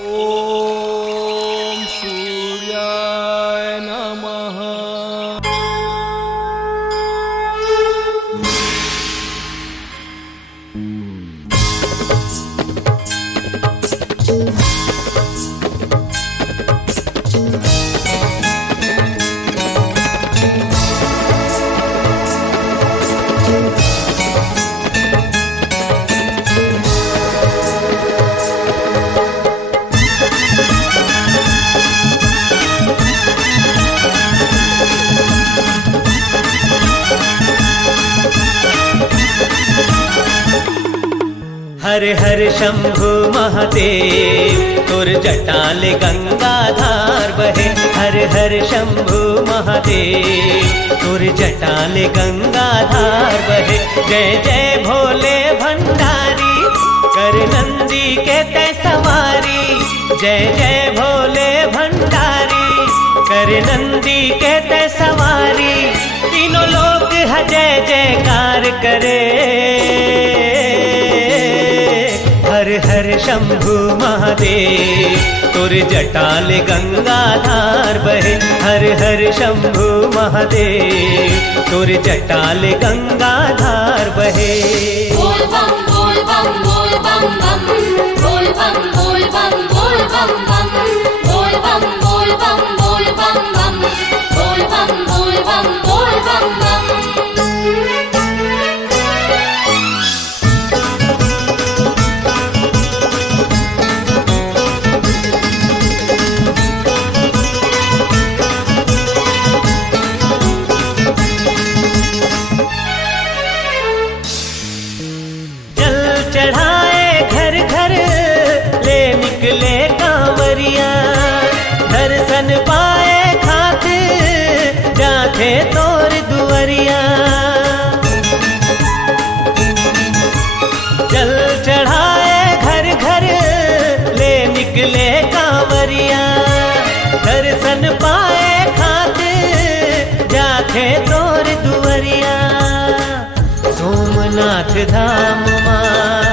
ओम सूर्याय नमः। हर हर शंभु महादेव तुर जटाल गंगाधार बहे। हर हर शंभु महादेव तुर जटाल गंगाधार बहे। जय जय भोले भंडारी कर नंदी के तय सवारी। जय जय भोले भंडारी कर नंदी के तय सवारी। तीनों लोग जय जयकार करे। हर हर शंभु महादेव तुर जटाल गंगाधार बहे। हर हर शंभु महादेव तुर जटाल गंगाधार बहे। बोल बम बोल बम बोल बम बम बोल बम बोल बम बोल बम बम बोल बम बोल बम बोल बम बम बोल बम बोल बम बोल बम बम। चढ़ाए घर घर ले निकले कांवरिया। दर्शन पाए खातिर जाते तोर दुआरिया। जल चढ़ाए घर घर ले निकले कांवरिया। दर्शन पाए खातिर जाते तोर दुआरिया। सोमनाथ धाम माँ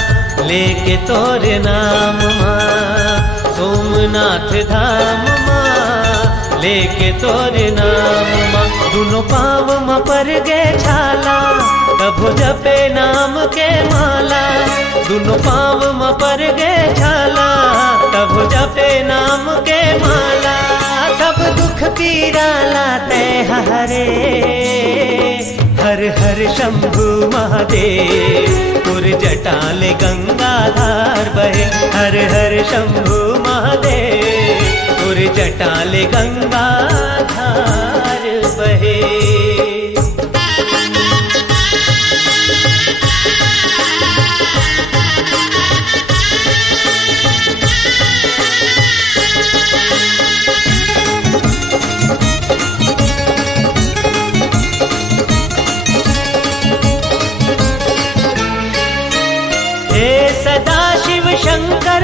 लेके तोरे नाम माँ। सोमनाथ धाम माँ लेके तोरे नाम माँ। दोनों पाँव माँ पर गे छाला कभो जपे नाम के माला। दोनों पाँव माँ पर गे छाला कभो जपे नाम के माला। सब दुख पीरा लाते हरे। हर हर शंभु महादेव तुर जटाल गंगाधार बहे। हर हर शंभु महादेव तुर जटाल गंगाधार बहे। सदा शिव शंकर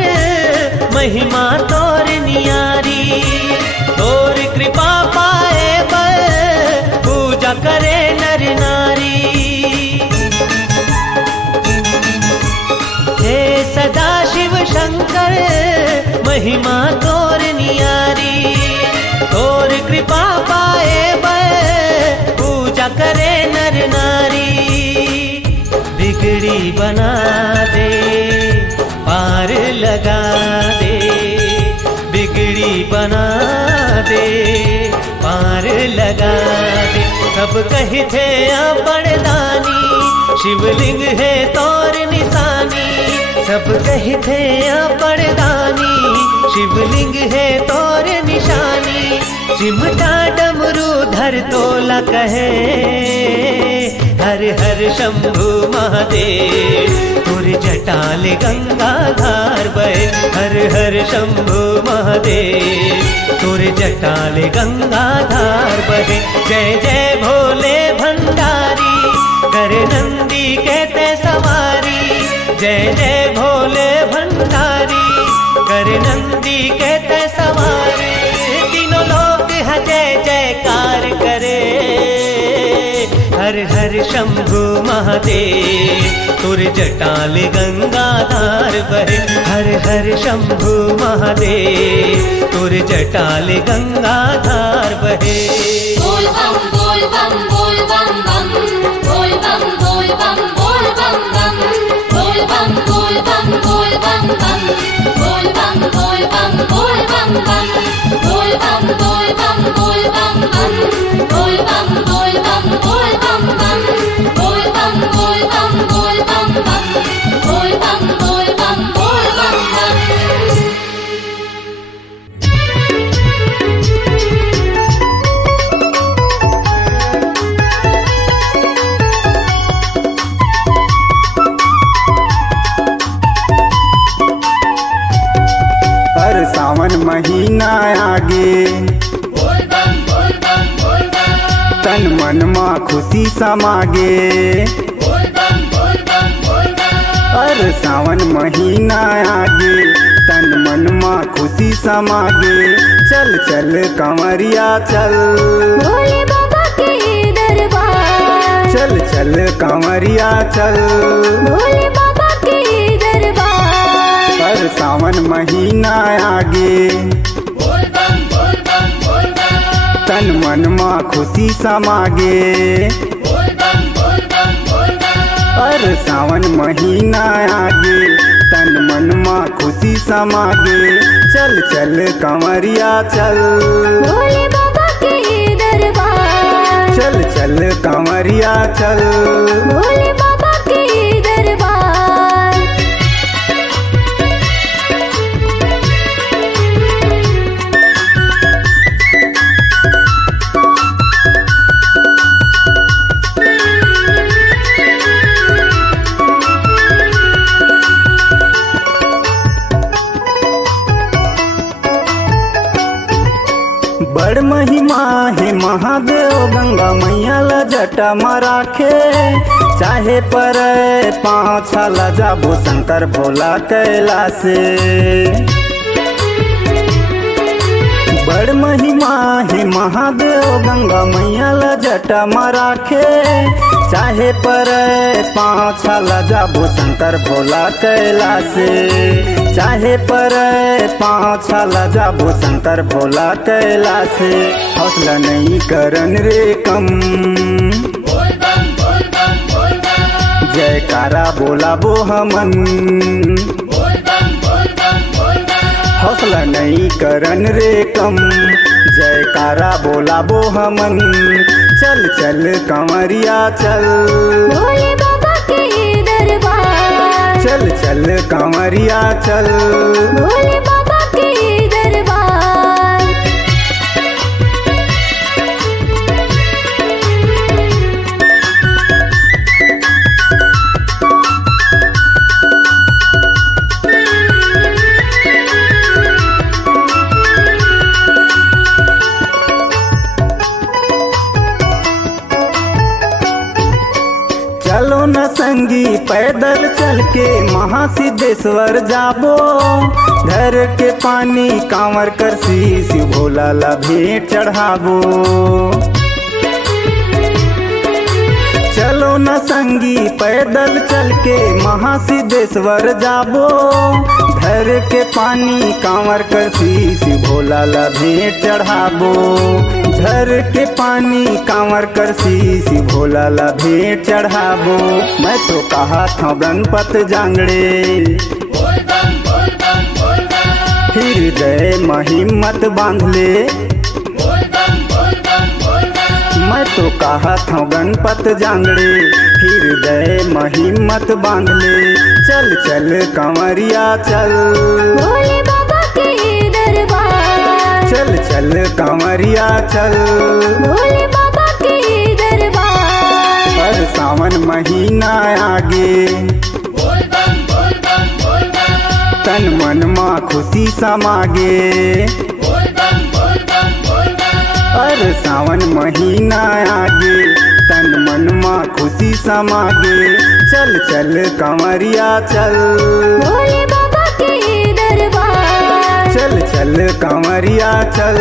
महिमा तोर नियारी। तोर कृपा पाए पर पूजा करे नर नारी। हे सदा शिव शंकर महिमा तोर नियारी। तोर कृपा पाए पर पूजा करे नर नारी। बिगड़ी बना दे पार लगा दे। बिगड़ी बना दे पार लगा दे। सब कही थे बड़दानी शिवलिंग है तोर निशानी। सब कही थे बड़दानी शिवलिंग है तोर निशानी। चिमटा डमरू धर तोला कहे। हर हर शंभु महादेव तुर जटाल गंगाधार बहे। हर हर शंभु महादेव तुर जटाल गंगाधार बहे। जय जय भोले भंडारी कर नंदी कहते सवारी। जय जय भोले भंडारी कर नंदी कहते सवारी। तीनों लोग जय जयकार करे। हर हर हर शंभु महादेव तुर जटाल गंगाधार बहे। हर शंभु महादेव तुर जटाल गंगाधार बहे। बोल बम बोल बम बोल बम बम बोल बम बोल बम बोल बम बम बोल बम बोल बम बोल बम बम बोल बम बोल बम बोल बम बम बोल बम बोल बम बोल बम बम बोल बम बोल बम बोल बम बम बोल बम बोल बम बोल बम बम बोल बम बोल बम बोल बम बम। हर सावन महीना आगे तन मन माँ खुशी समागे। हर सावन महीना आगे तन मन माँ खुशी समागे। चल चल कंवरिया चल भोले बाबा के दरबार चल चल कंवरिया चल भोले बाबा के दरबार। हर सावन महीना आगे तन मन माँ खुशी समागे। हर सावन महीना आगे तन मन माँ खुशी समागे। चल चल कंवरिया चल भोले बाबा के दरबार चल चल कंवरिया चल भोले बाबा के दरबार। बड़ महिमा है महादेव गंगा मैया ला जटा मराखे। चाहे पर पाँच ला जाबो शंकर भोला कैलासे। बड़ महिमा है महादेव गंगा मैया ला जटा मराखे। चाहे पर पाँच ला जाबो शंकर भोला कैलासे। चाहे पर पाँच ला जाबो शंकर भोला कैलासे। हौसला नहीं करन रे कम जयकारा बोला बो हमन। हौसला नहीं करन रे कम जयकारा बोला बो हमन। चल चल कंवरिया चल भोले बाबा के दरबार चल चल कंवरिया चल भोले बाबा के दरबार। चलो न संगी पैदल चल के महासिद्धेश्वर जाबो। घर के पानी कांवर कर शीश भोला ला भेंट चढ़ाबो। चलो न संगी पैदल चल के महासिद्धेश्वर जाबो। घर के पानी कांवर कर शीश भोला ला भेंट चढ़ाबो। घर के पानी कांवर कर शीश भोला ला भेंट चढ़ाबो। मैं तो कहा था गणपत जांगड़े हृदय में हिम्मत बांध ले। मैं तो कहा था गणपत जांगड़े हृदय में हिम्मत बांध ले। चल चल कंवरिया चल भोले बाबा के दरबार चल चल कंवरिया चल भोले बाबा के दरबार। हर सावन महीना आगे तन मन माँ खुशी समागे। हर सावन महीना आगे तन मन माँ खुशी समागे। चल चल कंवरिया चल भोले बाबा के दरबार चल चल कंवरिया चल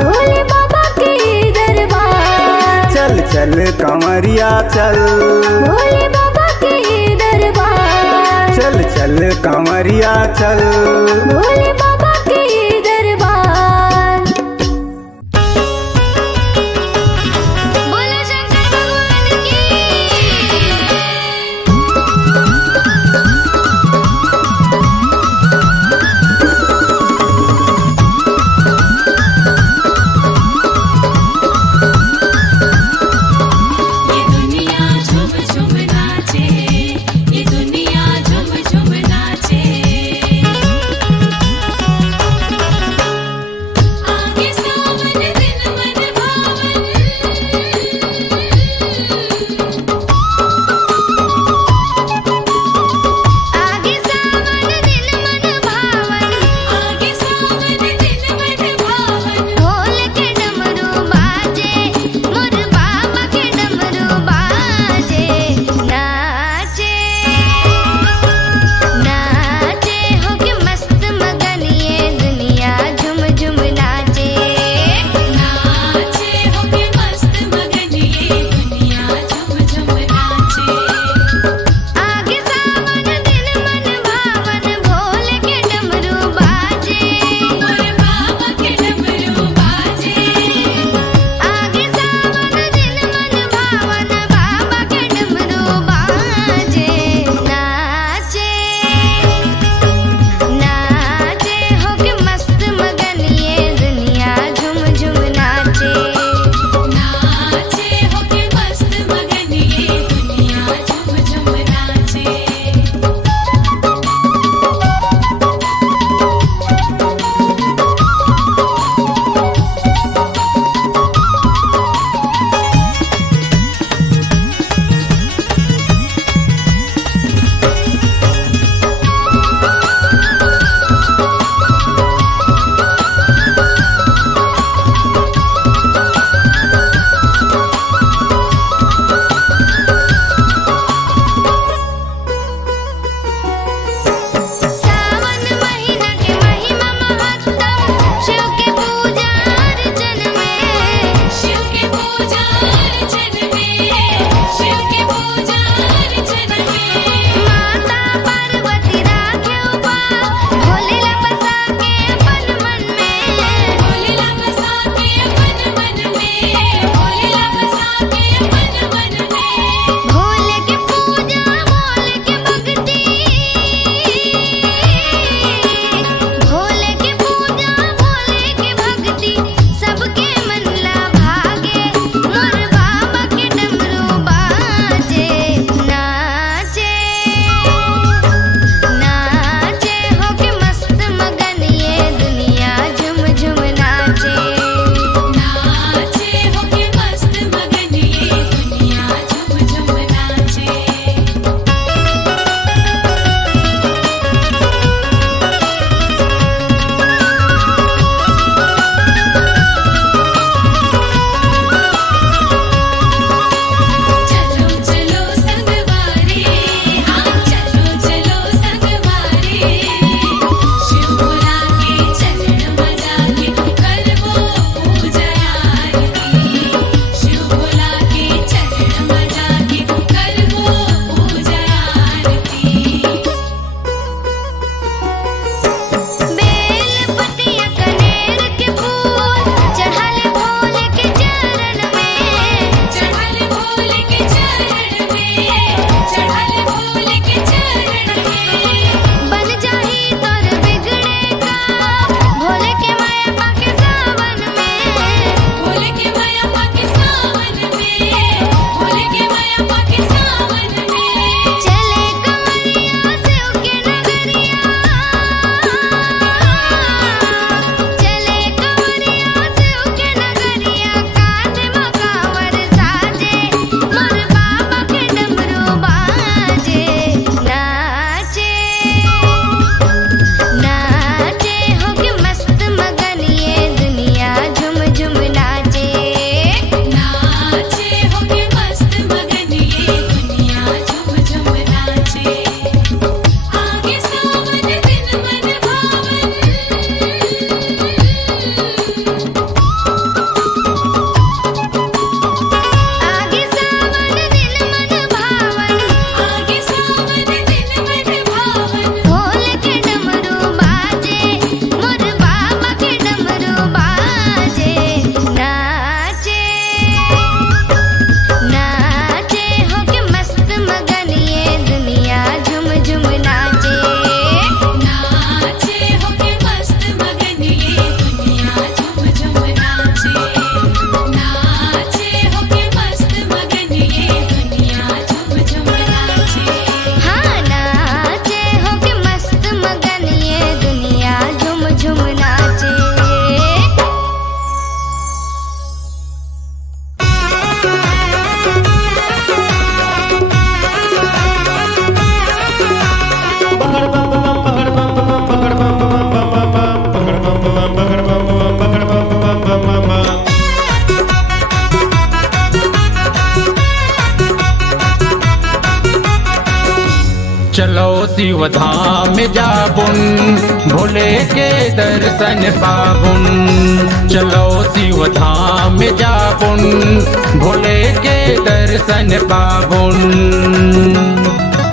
भोले बाबा के दरबार। चल चल कंवरिया चल, भोले बाबा के दरबार, चल चल कंवरिया चल, भोले बाबा के दरबार। बोलो शंकर भगवान की। ये दुनिया झूम झूम नाचे, ये दुनिया झूम झूम नाचे। शिव धाम जाबुन भोले के दर्शन पाबुन। चलो शिव धाम जाबुन भोले के दर्शन पाबुन।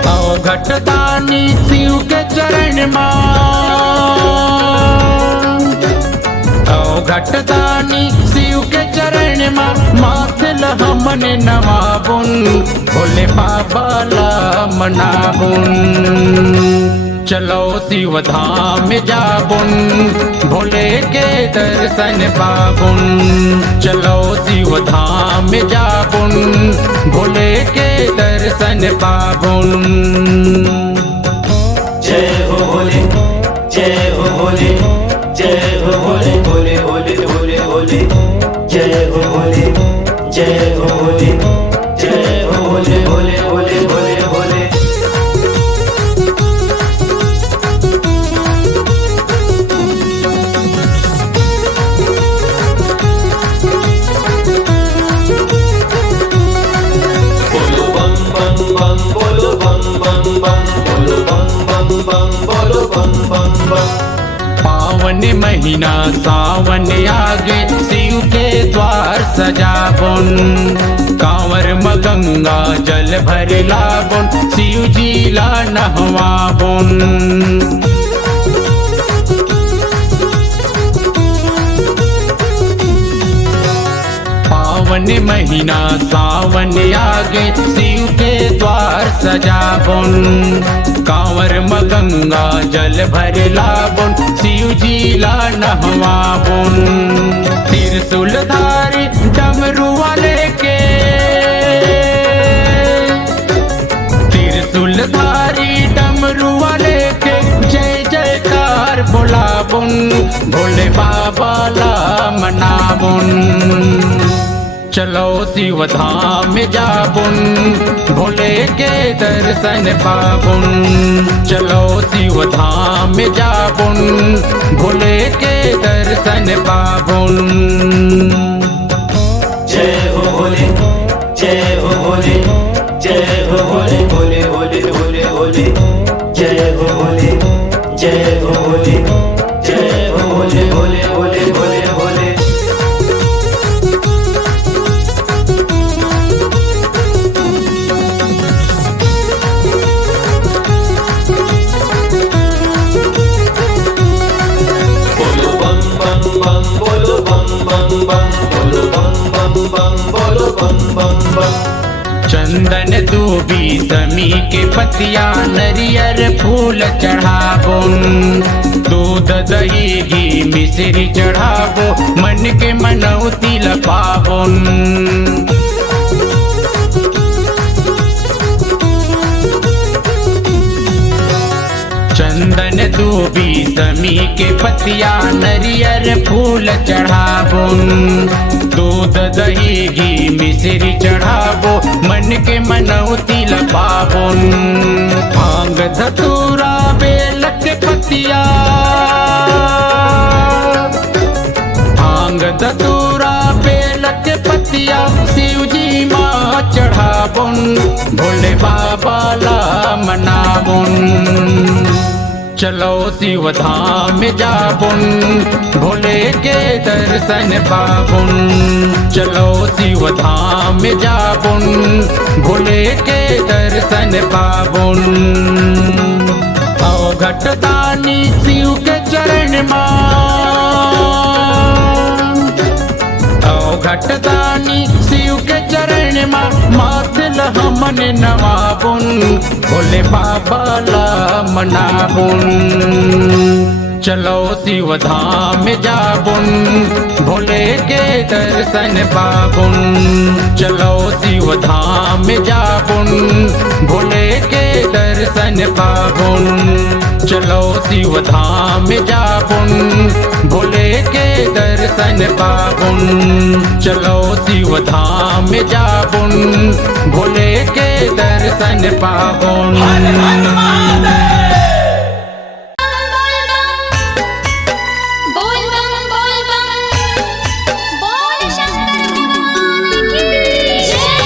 अवघट दानी शिव के चरण अवघट दानी शिव के चरण माथिल हमन नवाबुन भोले बाबा ला मनाबुन। चलो शिव धाम जाबुन भोले के दर्शन पाबुन। चलो शिव धाम जाबुन भोले के दर्शन पाबुन। जय हो भोले, जय हो भोले, जय हो भोले, भोले भोले भोले भोले, जय हो भोले, जय हो भोले, जय हो भोले, भोले भोले भोले भोले। बोलो बम बम बम, बोलो बम बम बम, बोलो बम बम बम, बोलो बम बम बम। पावन महीना सावन आगे शिव के द्वार सजाबुन। कांवर में गंगा जल भर लाबुन शिव जी ला नहवाबुन। पावन महीना सावन आगे शिव के द्वार सजाबुन। कांवर में गंगा जल भर लाबुन शिव जी ला नहवाबुन। त्रिशूल धारी डमरू वाले के त्रिशूल धारी डमरू वाले के जय जयकार बोलाबुन भोले बाबा ला मनाबुन। चलो शिव धाम जाबुन भोले के दर्शन पाबुन। चलो शिव धाम जाबुन भोले के दर्शन पाबुन। जय हो भोले, जय हो भोले, जय हो भोले, भोले भोले भोले भोले, जय हो भोले, जय हो भोले, जय हो भोले, भोले भोले भोले भोले। बोलो बम बम बम, बोलो बम बम बम, बोलो बम बम बम, बोलो बम बम बम। चंदन दूबी समी के पतिया नरियर फूल चढ़ाबुन। दूध दही घी मिश्री चढ़ाबो मन के मनौती लपाबुन। चंदन दूबी समी के पतिया नरियर फूल चढ़ाबुन। दूध दही घी मिश्री चढ़ाबो मन के मनौती लपाबुन। भांग धतूरा बेल के पतिया भांग धतूरा बेल के पतिया शिव जी माँ चढ़ाबुन भोले बाबा ला मनाबुन। चलो शिव धाम जाबुन भोले के दर्शन पाबुन। चलो शिव धाम जाबुन भोले के दर्शन पाबुन। अवघट दानी शिव के चरण अवघट दानी शिव के चरण माथिल हमन नवाबुन भोले बाबा ला मनाबुन। चलो शिव धाम जाबुन भोले के दर्शन पाबुन। चलो शिव धाम जाबुन भोले के दर्शन पाबुन। चलो शिव धाम जाबुन भोले के दर्शन पाबुन। चलो शिव धाम जाबुन भोले के दर्शन पाबुन। बोल बम बोल बम बोल शंकर भगवान की जय।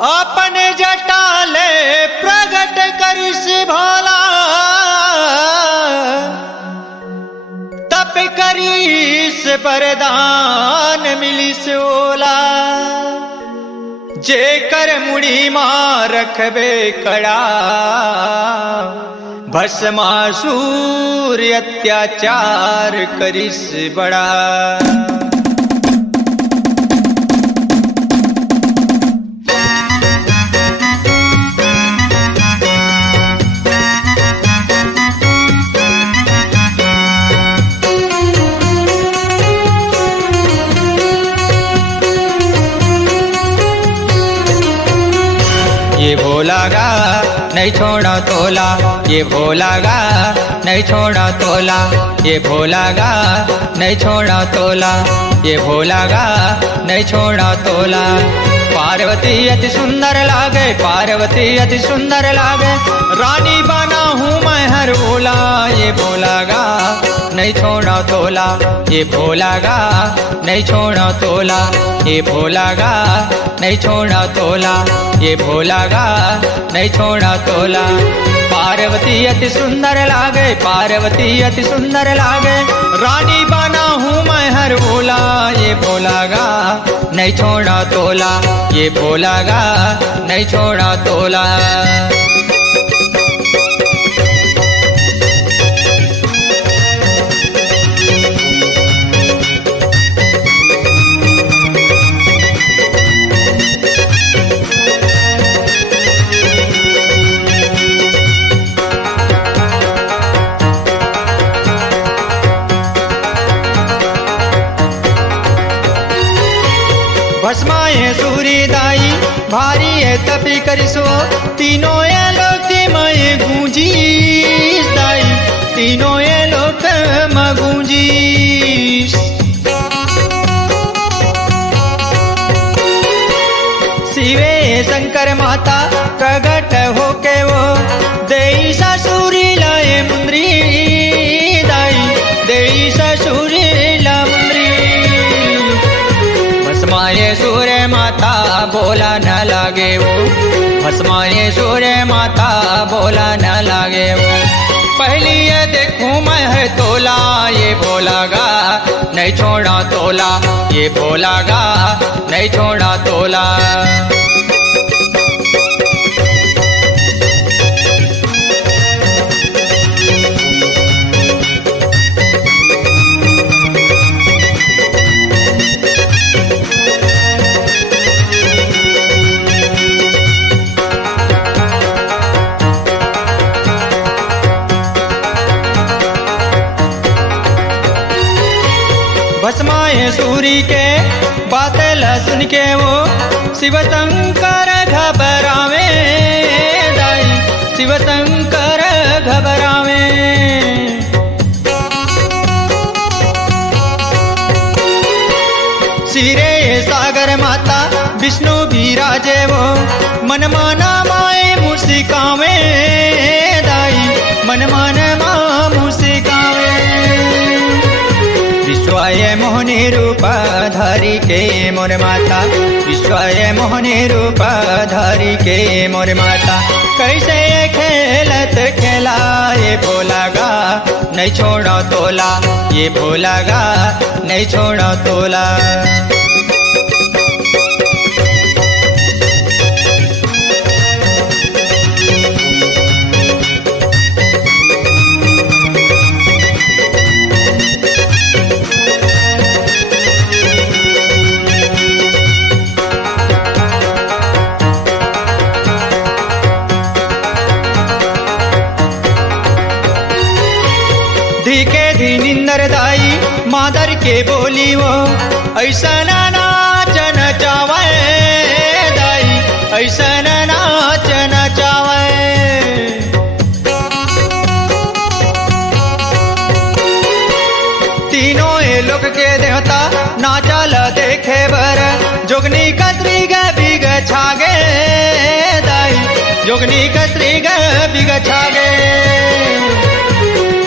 अपने जटाले प्रगट करिस भोला, तप करिस वरदान मिलिस ओला। जेकर मुड़ी मां रखबे कड़ा, भस्मासुर अत्याचार करिस बड़ा। ये भोलागा नहीं छोड़ा तोला, ये भोलागा नहीं छोड़ा तोला, ये भोलागा नहीं छोड़ा तोला, ये भोलागा नहीं छोड़ा तोला। पार्वती अति सुंदर लागे, पार्वती अति सुंदर लागे, रानी बना हूँ मैं हर भोला। ये भोलागा नहीं छोड़ा तोला, ये भोलागा नहीं छोड़ा तोला, ये भोलागा नहीं छोड़ा तोला, ये भोलागा नहीं छोड़ा तोला। पार्वती अति सुंदर लागे, पार्वती अति सुंदर लागे, रानी बना हूँ मैं हर भोला। ये भोलागा नहीं छोड़ा तोला, ये भोलागा नहीं छोड़ा तोला। भस्माए सूरी दाई भारी है तपी करिसो, तीनों ये लोक मैं गूंजीस दाई, तीनों ये लोक मैं गूंजीस। शिवे शंकर माता प्रगट होके वो, देई ससुरी लाए मुंद्री दाई, देई ससुरी ला मुंद्री। भस्माए सूर्य माता बोला न लागे वो, भस्माए सूर्य माता बोला न लागे वो। पहली ये देखूं मैं है तोला, ये भोलागा नहीं छोड़ा तोला, ये भोलागा नहीं छोड़ा तोला। भस्माए सूरी के बातें सुन के वो, शिव शंकर घबरावे दाई, शिव शंकर घबरावे। सिरे सागर माता विष्णु भी राजे वो, मन माना माए मुस्कावे दाई, मन माना माँ मुस्कावे। विश्वाय मोहनी रूप धारी के मोर माता, विश्वाय मोहनी रूप धारी के मोर माता। कैसे ये खेलत खेला, ये भोलागा नहीं छोड़ा तोला, ये भोलागा नहीं छोड़ा तोला। धीके धी निंदर दाई मादर के बोली वो, ऐसा नाच नचावे दाई, ऐसा नाच नचावे। तीनों ये लोग के देवता नाचल देखे बर, जोगनी कसरी ग बिग छागे दाई, जोगनी कसरी ग बिग छागे।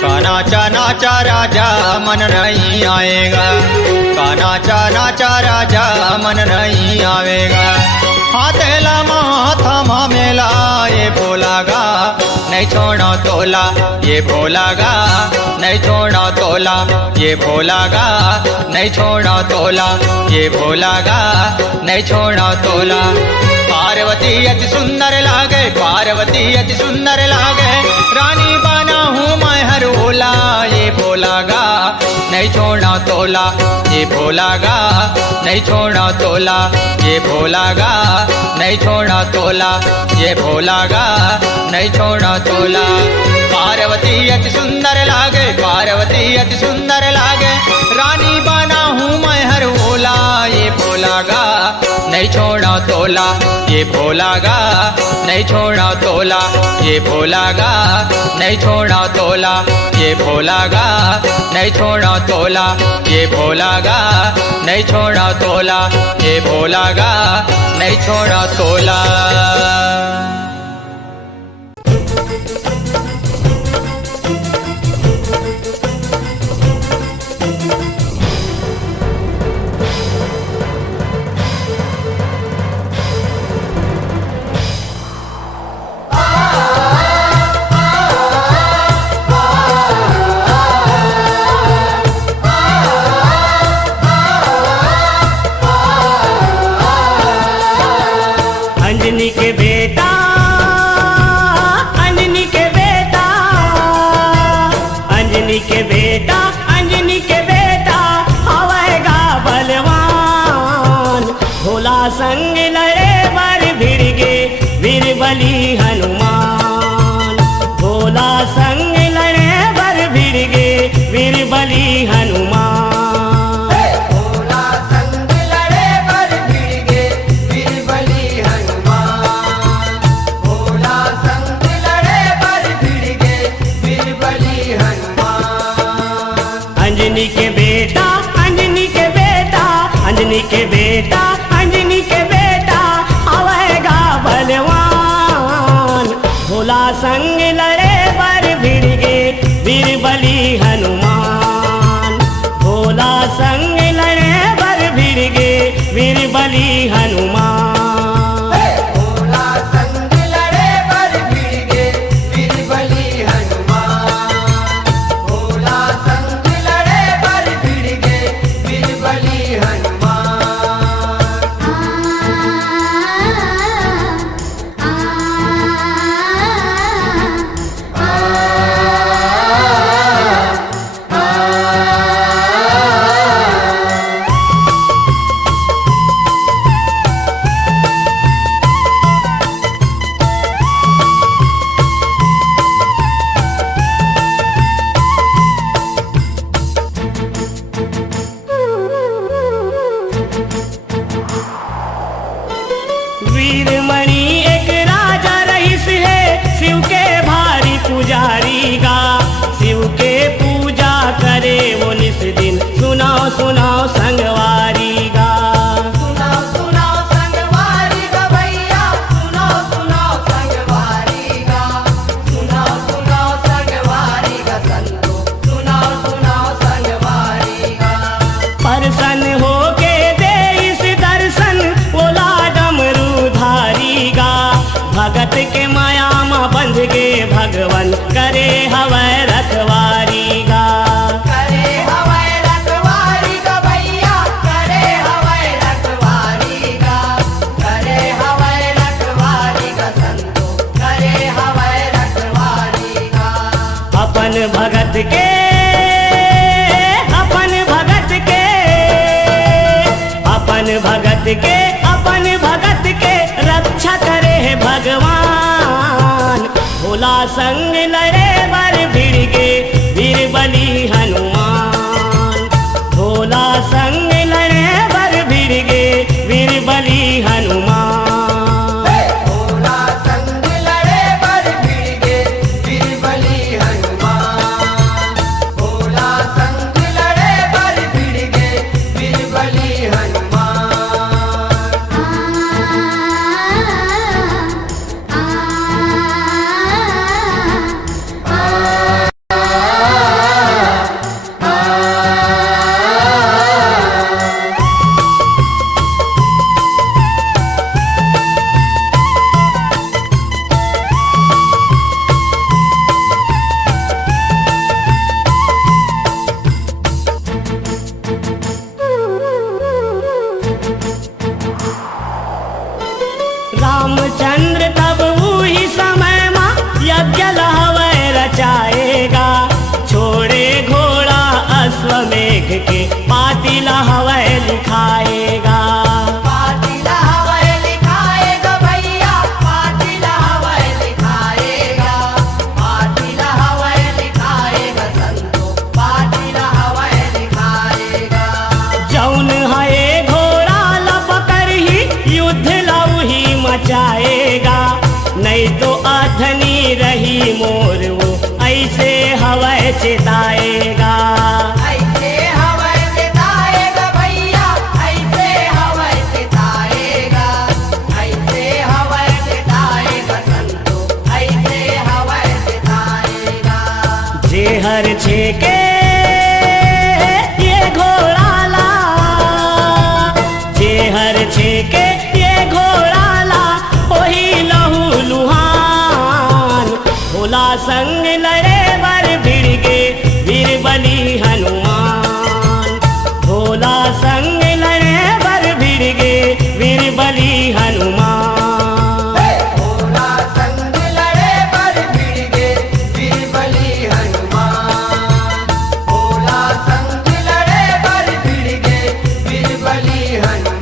काना चाना नाचा राजा मन नहीं आएगा, नाचा नाचा राजा मन नहीं आवेगा। हाथेला माथा मामेला ये भोलागा नहीं छोड़ा तोला, ये भोलागा नहीं छोड़ा तोला, ये भोलागा नहीं छोड़ा तोला, ये भोलागा नहीं छोड़ा तोला। पार्वती अति सुंदर लागे, पार्वती अति सुंदर लागे, रानी बना हूँ मैं हर ओला, ये भोलागा नहीं छोड़ा तोला, ये भोलागा नहीं छोड़ा तोला, ये भोलागा नहीं छोड़ा तोला, ये भोलागा नहीं छोड़ा तोला। पार्वती अति सुंदर लागे, पार्वती अति सुंदर लागे, रानी बना हूँ मैं हर ओला, ये भोलागा नहीं छोड़ा तोला, ये भोलागा नहीं छोड़ा तोला, ये भोलागा नहीं छोड़ा तोला, ये भोलागा नहीं छोड़ा तोला, ये भोलागा नहीं छोड़ा तोला, ये भोलागा नहीं छोड़ा तोला। अंजनी के बेटा, अंजनी के बेटा, अंजनी के बेटा, अंजनी के बेटा हवेगा बलवान। भोला संग लड़े बर भिड़ गे वीर बली हनुमान। भोला संग लड़े बर भिड़ गे वीर बली हनुमान। अंजनी के बेटा, अंजनी के बेटा, अंजनी के बेटा, अंजनी के बेटा आवेगा बलवान। भोला संग लड़े बर भिड़ गे वीर बली हनुमान। भोला संग लड़े बर भिड़ गे वीर बली हनुमान। वीरमणि एक राजा रईस है, शिव के भारी पुजारी गा। शिव के पूजा करे वो निस दिन, सुनाओ सुनाओ संगवारी गा। सुनाओ सुनाओ संगवारी गा भैया, सुनाओ सुनाओ संगवारी गा। सुनाओ सुनाओ संगवारी गा संतो, सुनाओ सुनाओ संगवारी गा। प्रसन्न हो के दे इस दर्शन बोला डमरू धारी गा। भगत के माया माँ बंध गे भगवन, करे हवै रखवारी गा। करे हवै रखवारी गा भैया, करे हवै रखवारी गा। करे हवै रखवारी गा संतो, करे हवै रखवारी गा। अपन भगत के, अपन भगत के, अपन भगत के, अपन भगत के रक्षा करे है भगवान। भोला संग लड़े बर भिड़ गे वीर बली हनुमान। भोला संग लड़े बर भिड़ गे वीर बली हनुमान। भोला संग लड़े बर भिड़ गे वीर बली हनुमान। भोला संग लड़े बर भिड़ गे वीर बली हनुमान। लिखाएगा। पाटिला हवै लिखाएगा भैया, पाटिला हवै लिखाएगा, पाटिला हवै लिखाएगा संतो, पाटिला हवै लिखाएगा। जौन है घोड़ा लपकर ही युद्ध लौही मचाएगा, नहीं तो अधनी रही मोर वो ऐसे हवै चिताएगा। ऐसे हवै चिताएगा भैया, ऐसे हवै चिताएगा, ऐसे हवै चिताएगा संतो, ऐसे हवै चिताएगा। जेहर छेके ये घोड़ा ला, जेहर छेके ये घोड़ा ला, वही लहू लुहान। भोला संग लड़े बर भिड़ गे वीर बली हनुमान, भोला संग लड़े बर भिड़ गे वीर बली हनुमान। भोला संग लड़े बर भिड़ गे वीर बली हनुमान, भोला संग लड़े बर भिड़ गे वीर बली हनुमान।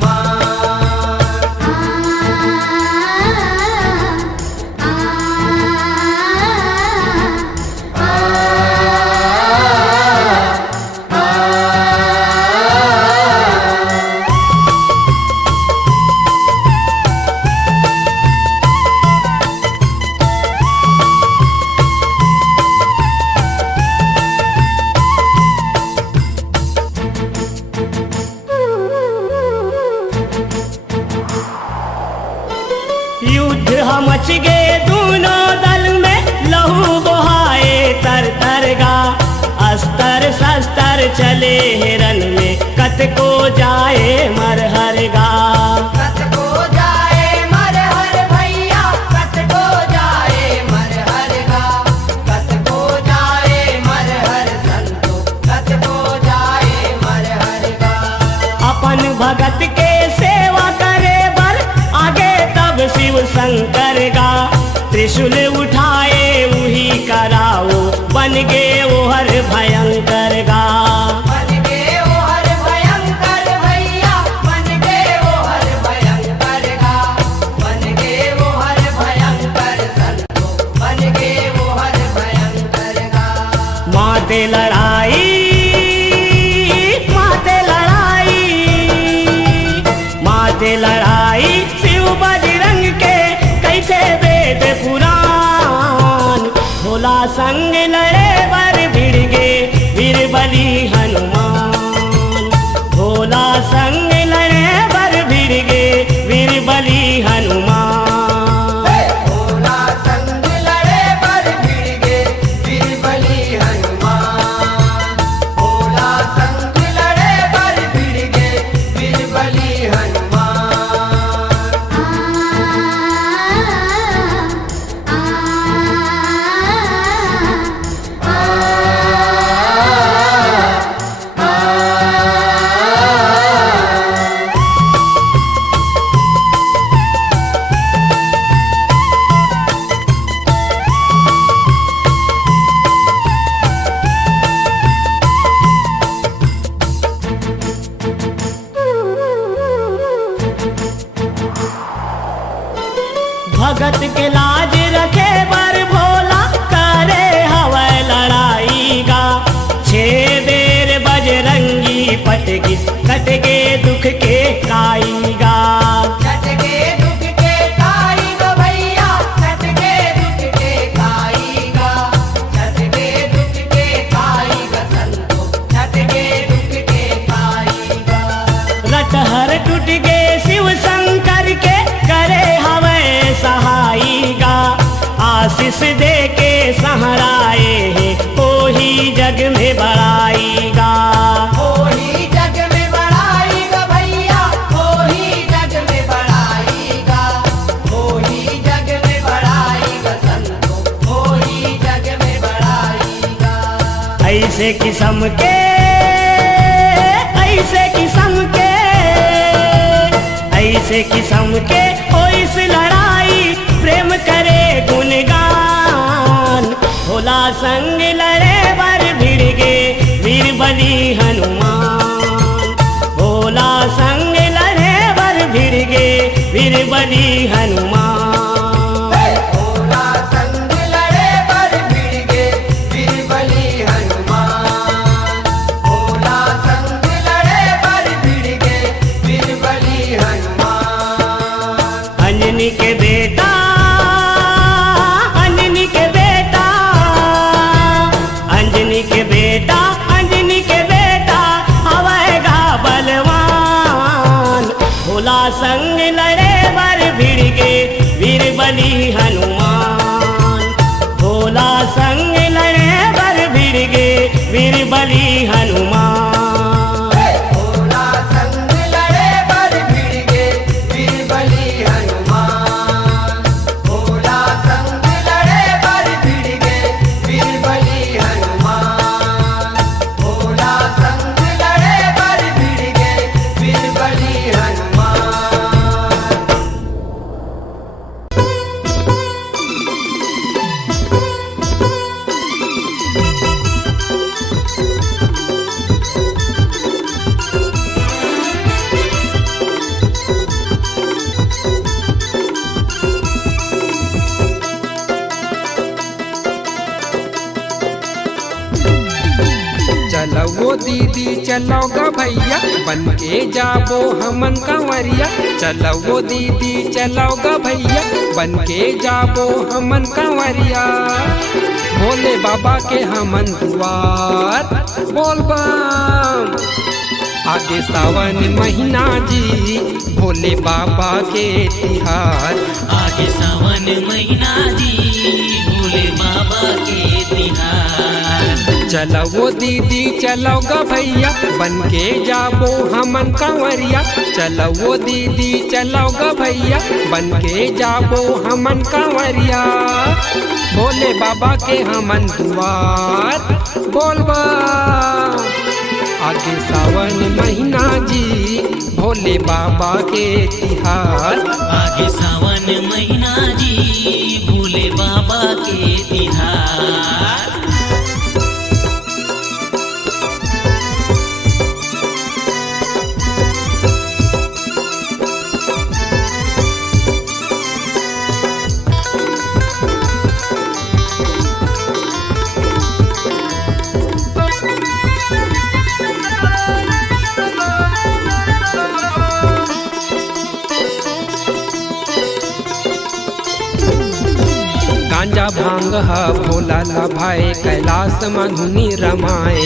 युद्ध मच गे दोनों दल में, लहू बहाए तर तर गा। अस्तर शस्त्र चले हिरन में, कत को जाए मरहर गा। कत को जाए मरहर भैया, कत को जाए मरहर गा, कत को जाए मरहर संतो, कत को जाए मरहर गा। अपन भगत के सेवा करे बर आगे तब शिव शंकर गा। त्रिशूल उठाए वही कराओ, बन गे वो हर भयंकर गा। बन गे वो हर भयंकर भैया, बन गे वो हर भयंकर गा, बन गे वो हर भयंकर संतो, बन गे वो हर भयंकर गा। माते लड़ाई, माते लड़ाई, माते लड़ाई शिव बजरंग के कैसे वेद पुराण। भोला संग लड़े बर भिड़ गे वीर बली हनुमान, भोला संग लड़े बर भिड़ गे वीर बली हनुमान। भोला संग लड़े बर भिड़ गे वीर बली हनुमान, भोला संग लड़े बर भिड़ गे वीर बली हनुमान। भगत के लाज रखे बर भोला करे हवै लड़ाई गा। छे देर बजरंगी पटगी कट गे दुख के काई गा। कट गे दुख के काई गा भैया, कट गे दुख के काई गा, कट गे दुख के काई गा संतो, कट गे दुख के काई गा। रटहर टूट गे शिव शंकर के करे हवै सहाई गा। आशीष दे के सहराए हैं ओही जग में बड़ाई गा। ओही जग में बड़ाई गा भैया, ओही जग में बड़ाई गा, ओही जग में बड़ाई गा संतो, ओही जग में बड़ाई गा। ऐसे किस्म के, ऐसे किस्म के, ऐसे किस्म के हो इस लड़ाई प्रेम करे गुणगान। भोला संग लड़े बर भिड़ गे वीर बली हनुमान, भोला अंजनी के बेटा अंजनी के बेटा अंजनी के बेटा अंजनी के बेटा हवेगा बलवान भोला संग लड़े बर भिड़ गे वीर बली हनुमान भोला संग लड़े बर भिड़ गे वीर बली हनुमान भोला संग लड़े बर भिड़ गे वीर बली हनुमान भोला संग लड़े बर भिड़ गे वीर बली हनुमान भोला संग लड़े बर भिड़ गे वीर बली हनुमान चलो वो दीदी चलो गा भैया बन के जाबो हमन कंवरिया चलो वो दीदी चलो गा भैया बन के जाबो हमन कंवरिया भोले बाबा के हमन द्वार बोल बम आगे सावन महीना जी भोले बाबा के तिहार आगे सावन महीना जी भोले बाबा के तिहार चलो वो दीदी चलो गा भैया बन के जाबो हमन कंवरिया चलो वो दीदी चलो गा भैया बन के जाबो हमन कंवरिया भोले बाबा के हमन द्वार बोल बा आगे सावन महीना जी भोले बाबा के तिहार आगे सावन महीना जी भोले बाबा के तिहार गांजा भांग ह भोला ला भाई कैलाश मधुनी रमाए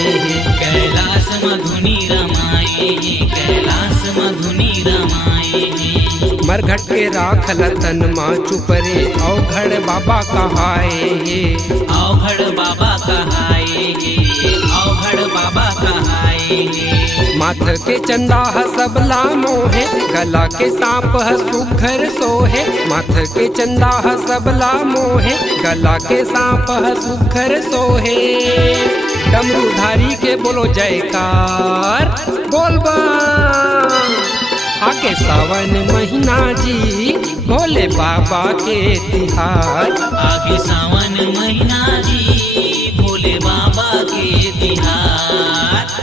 कैलाश मधुनी रमाए कैलाश मधुनी रमाए मरघट के राखल तन मा चुपरे अवघड़ बाबा कहाए अवघड़ बाबा कहाए अवघड़ बाबा कहाए माथ के चंदा ह सबला मोहे गला के सांप ह सुघर सोहे माथ के चंदा ह सबला मोहे गला के सांप ह सुघर सोहे डमरूधारी के बोलो जयकार बोल बा आके सावन महीना जी भोले बाबा के तिहार आगे सावन महीना जी भोले बाबा के तिहार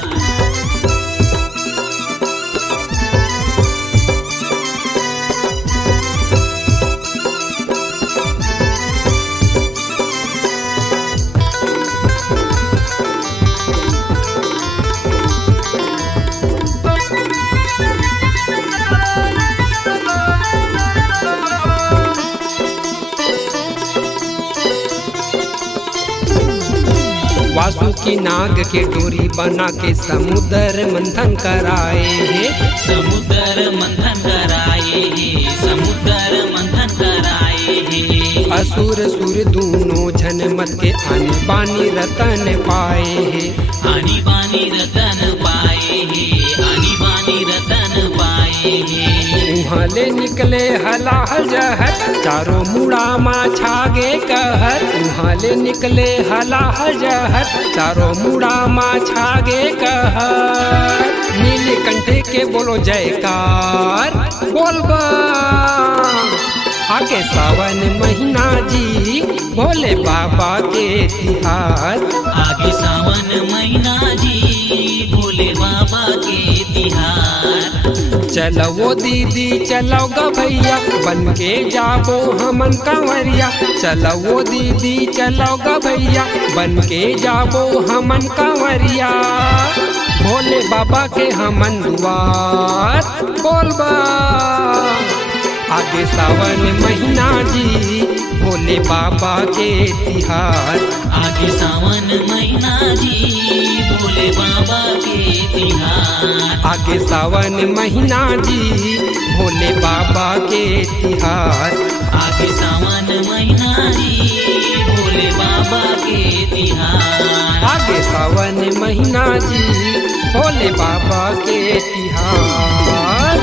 वासुकी नाग के डोरी बना के समुद्र मंथन कराए हे समुद्र मंथन कराए समुद्र मंथन कराए असुर सुर दूनो जन मत के आनी बानी रतन पाए हे आनी बानी रतन पाए आनी बानी रतन पाए उहले निकले हलाहल जहर चारों मुड़ा मा छागे कहर उहले निकले हलाहल जहर चारों मुड़ा मा छागे कहर नीलकंठ के बोलो जयकार बोल बा आके सावन महीना जी भोले बाबा के तिहार आगे सावन महीना जी भोले बाबा के तिहार चलो वो दीदी चलो गा भैया बन के जाबो हमन कंवरिया चलो वो दीदी चलो गा भैया बन के जाबो हमन कंवरिया भोले बाबा के हमन द्वार बोल बा आगे सावन महीना जी भोले बाबा के तिहार। आगे सावन महीना जी भोले बाबा के तिहार। आगे सावन महीना जी भोले बाबा के तिहार। आगे सावन महीना जी भोले बाबा के तिहार। आगे सावन महीना जी भोले बाबा के तिहार।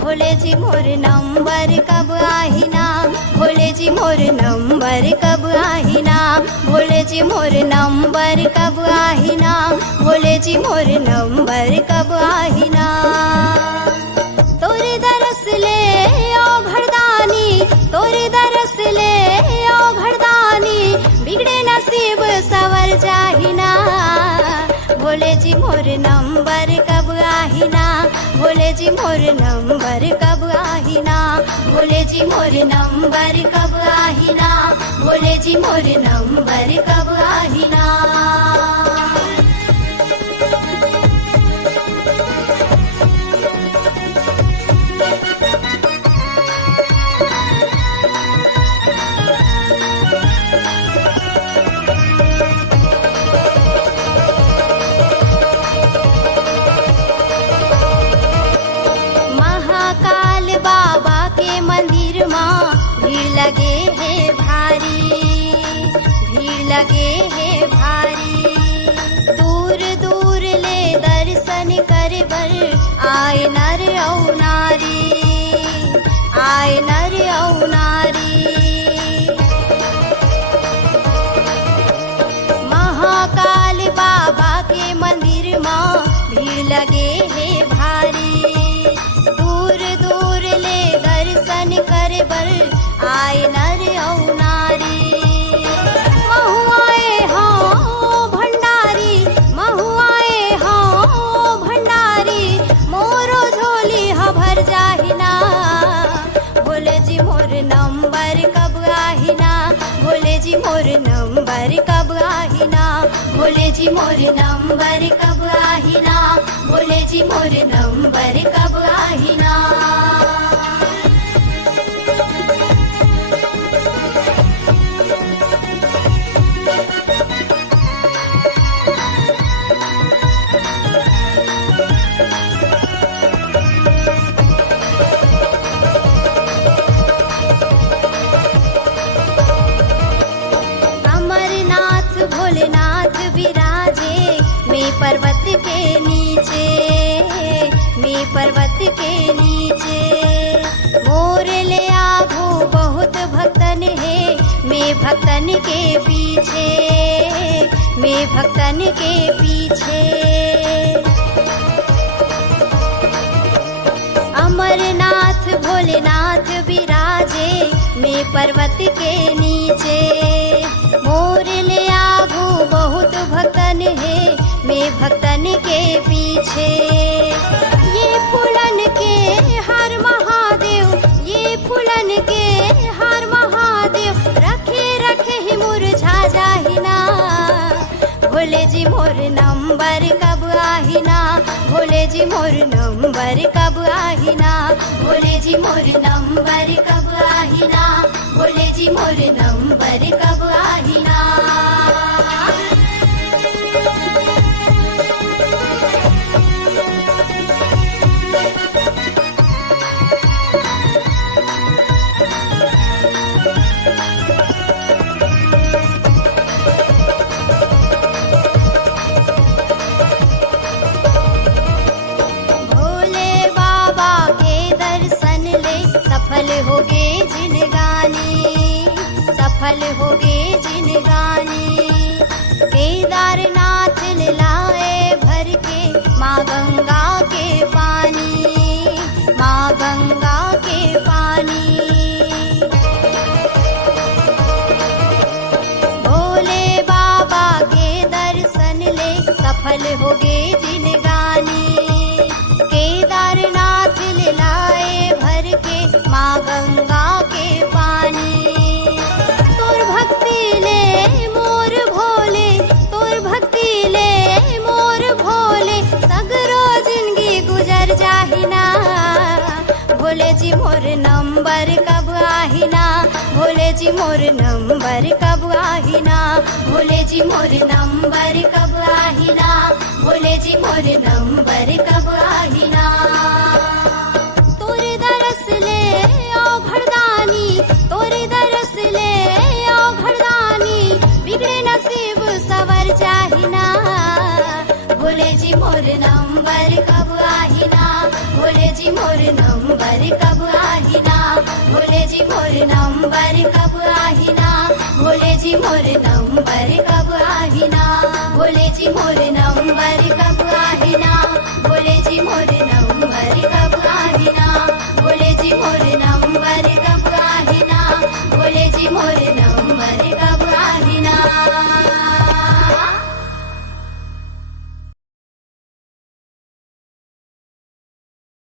भोले जी मोर नंबर कब आहिना, भोले जी मोर नंबर कब आहिना, भोले जी मोर नंबर कब आहिना, भोले जी मोर नंबर कब आहिना। तोरे दरस ले ओ घरदानी, तोरे दरस ले ओ घरदानी, बिगड़े नसीब सवर जाहिना। भोले जी मोर नंबर कब आहिना, भोले जी मोर नंबर कब आहिना, भोले जी मोर नंबर कब आहिना, भोले जी मोर नंबर कब आहिना। लगे है भारी, भीड़ लगे है भारी, दूर दूर ले दर्शन कर बर आए नर औ नारी, आए नर औ नारी। महाकाल बाबा के मंदिर माँ भीड़ लगे है भारी, दूर दूर ले दर्शन कर बर आए नर औ नारी। महुआए हाँ भंडारी, महुआए हाँ भंडारी, मोरो झोली ह भर जाहिना। भोले जी मोर नंबर कब आहिना, भोले जी मोर नंबर कब आहिना, भोले जी मोर नंबर कब आहिना, भोले जी मोर नंबर कब आहिना। भोलेनाथ विराजे मैं पर्वत के नीचे, मैं पर्वत के नीचे, मोर ले आभो बहुत भक्तन है मैं भक्तन के पीछे, मैं भक्तन के पीछे। अमरनाथ भोलेनाथ विराजे मैं पर्वत के नीचे, मोर ले आभो बहुत भक्तन है मैं भक्तन के पीछे। ये फूलन के हर महादेव, ये फूलन के हर महादेव, रखे रखे ही मुरझा जाहिना। भोले जी मोर नंबर कब आहिना, भोले जी मोर नंबर कब आहिना, भोले जी मोर नंबर कब आहिना, भोले जी मोर नंबर कब आहिना। सफल होगे जिनगानी, सफल होगे जिनगानी। भोले जी मोर नंबर कब आहिना, भोले जी मोर नंबर कब आहिना, भोले जी मोर नंबर कब आहिना, भोले जी मोर नंबर कब आहिना। तोरे दरस ले आओ घरदानी, तोरे दरस ले आओ घरदानी, बिगड़े नसीब सवर जाहिना, भोले जी मोर नंबर कब आहिना, भोले जी मोर नंबर कब आहिना, भोले जी मोर नंबर कब आहिना, भोले जी मोर नंबर कब आहिना, भोले जी मोर नंबर